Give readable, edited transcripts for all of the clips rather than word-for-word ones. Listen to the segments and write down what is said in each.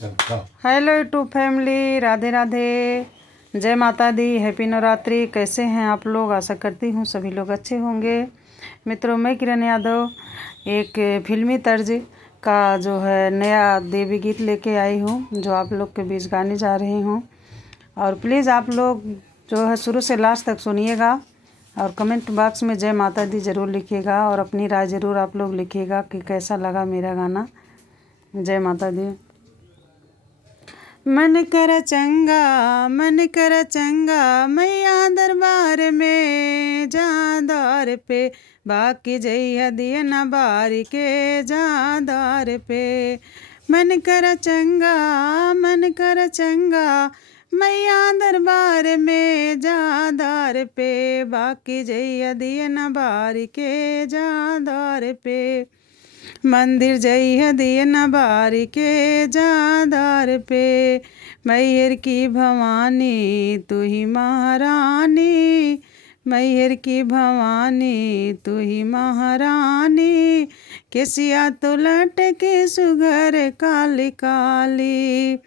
Hello YouTube family, Radhe Radhe, जय माता दी, happy Navratri. कैसे हैं आप लोग? आशा करती हूँ सभी लोग अच्छे होंगे। मित्रों, मैं किरण यादव एक फिल्मी तर्ज का जो है नया देवी गीत लेके आई हूँ, जो आप लोग के बीच गाने जा रही हूँ। और प्लीज़ आप लोग जो है शुरू से लास्ट तक सुनिएगा और कमेंट बॉक्स में जय माता दी ज़रूर लिखिएगा और अपनी राय ज़रूर आप लोग लिखिएगा कि कैसा लगा मेरा गाना। जय माता दी। मन कर चंगा मैया दरबार में जादार पे, बाकी जइया दिया न बारी के जादार पे। मन कर चंगा मैया दरबार में जादार पे, बाकी जइया दिया न बारी के जादार पे। मंदिर जइह दिए न बारी के जादार पे, मैहर की भवानी तू ही महारानी, मैहर की भवानी तू ही महारानी। केसिया तो लटके सुघर काली काली,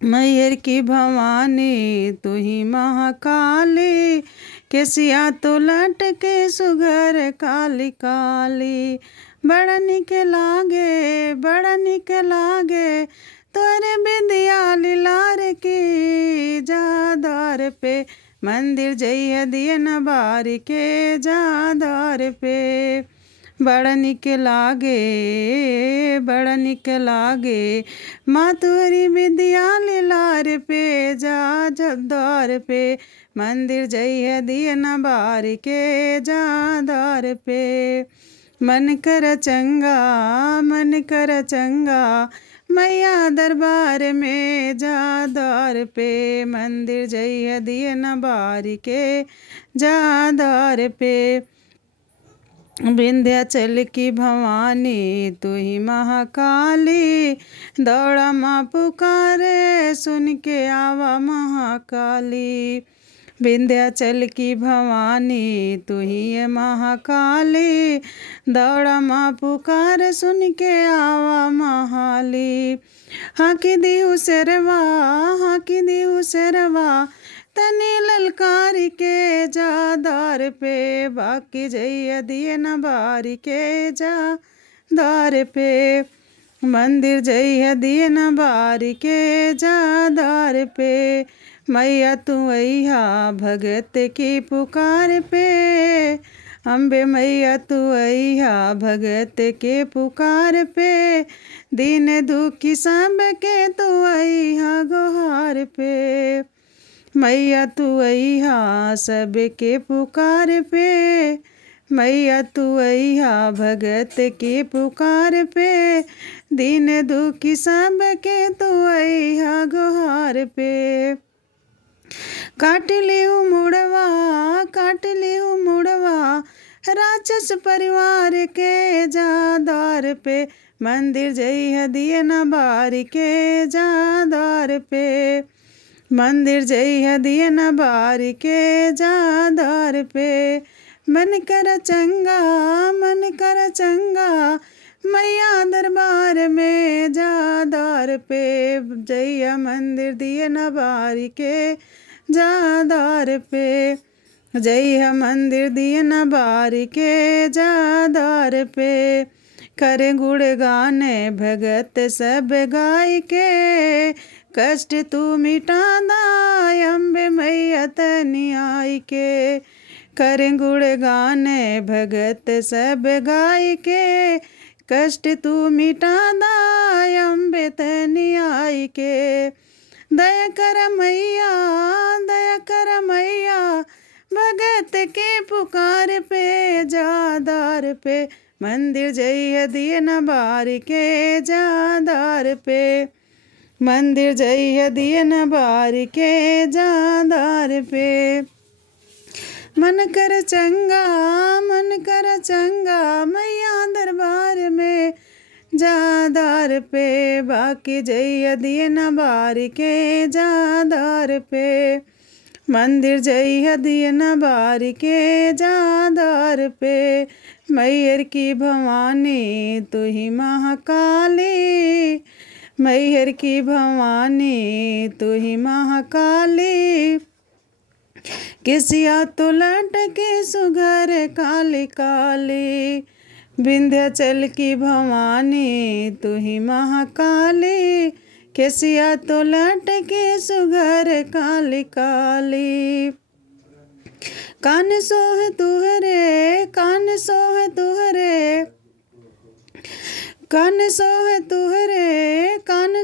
मैहर की भवानी तू ही महाकाली। केसिया तो लटके सुघर काली काली, बड़ा निक लागे तोरे बिंदिया लार की जादार पे। मंदिर जइया दिए न बारी के जादार पे, बड़ा निक लागे माँ तोरी बिंदिया लार पे जा जदार पे। मंदिर जइया दिए न बारी के जादार पे। मन कर चंगा मैया दरबार में जादार पे, मंदिर जइया दिए न बारी के जादार पे। विंध्याचल की भवानी तू ही महाकाली, दौड़ा माँ पुकारे सुन के आवा महाकाली। विंध्याचल की भवानी तू ही है महाकाली, दौड़ा माँ पुकार सुन के आवा महाली। हाकी दिहु सरवा तनी ललकारी के जादार पे, बाकी जइया दिए न बारी के जादार पे। मंदिर जइया दिए न बारी के जादार पे, मैया तू अइहा भगत की पुकार पे। अम्बे मैया तू अइहा भगत के पुकार पे, दीन दुखी सब के तू अइहा गुहार पे। मैया तू अइहा सबके पुकार पे, मैया तू अइहा भगत के पुकार पे, दीन दुखी सब के तू अइहा गुहार पे। काट लिहु मुड़वा राक्षस परिवार के जादार पे, मंदिर जइया दिए न बारी के जादार पे। मंदिर जइया दिए न बारी के जादार पे। मन कर चंगा मैया दरबार में जादार पे, जइया मंदिर दिए न बारी के जादार पे। जइया मंदिर दिए न बारी के जादार पे। करे गुणगाने भगत सब गाय के, कष्ट तू मिटाना अम्बे मैया तनी आई के। करे गुणगाने भगत सब गाय के, कष्ट तू मिटाना अम्बे तनी आई के। दया कर मैया भगत के पुकार पे जादार पे, मंदिर जइया दिए न बारी के जादार पे। मंदिर जइया दिए न बारी के जादार पे। मन कर चंगा मैया दरबार में जादार पे, बाकी जइया दिए न बारी के जादार पे। मंदिर जइया दिए न बारी के जादार पे, मैहर की भवानी तू ही महाकाली, मैहर की भवानी तू ही महाकाली, केसिया तो लटके सुघर काली काली। विंध्याचल की भवानी तू ही महाकाली, केसिया तो लटके सुघर काली काली। कान सोह तुहरे, कान सोह तुहरे, कान सोह तुहरे, कान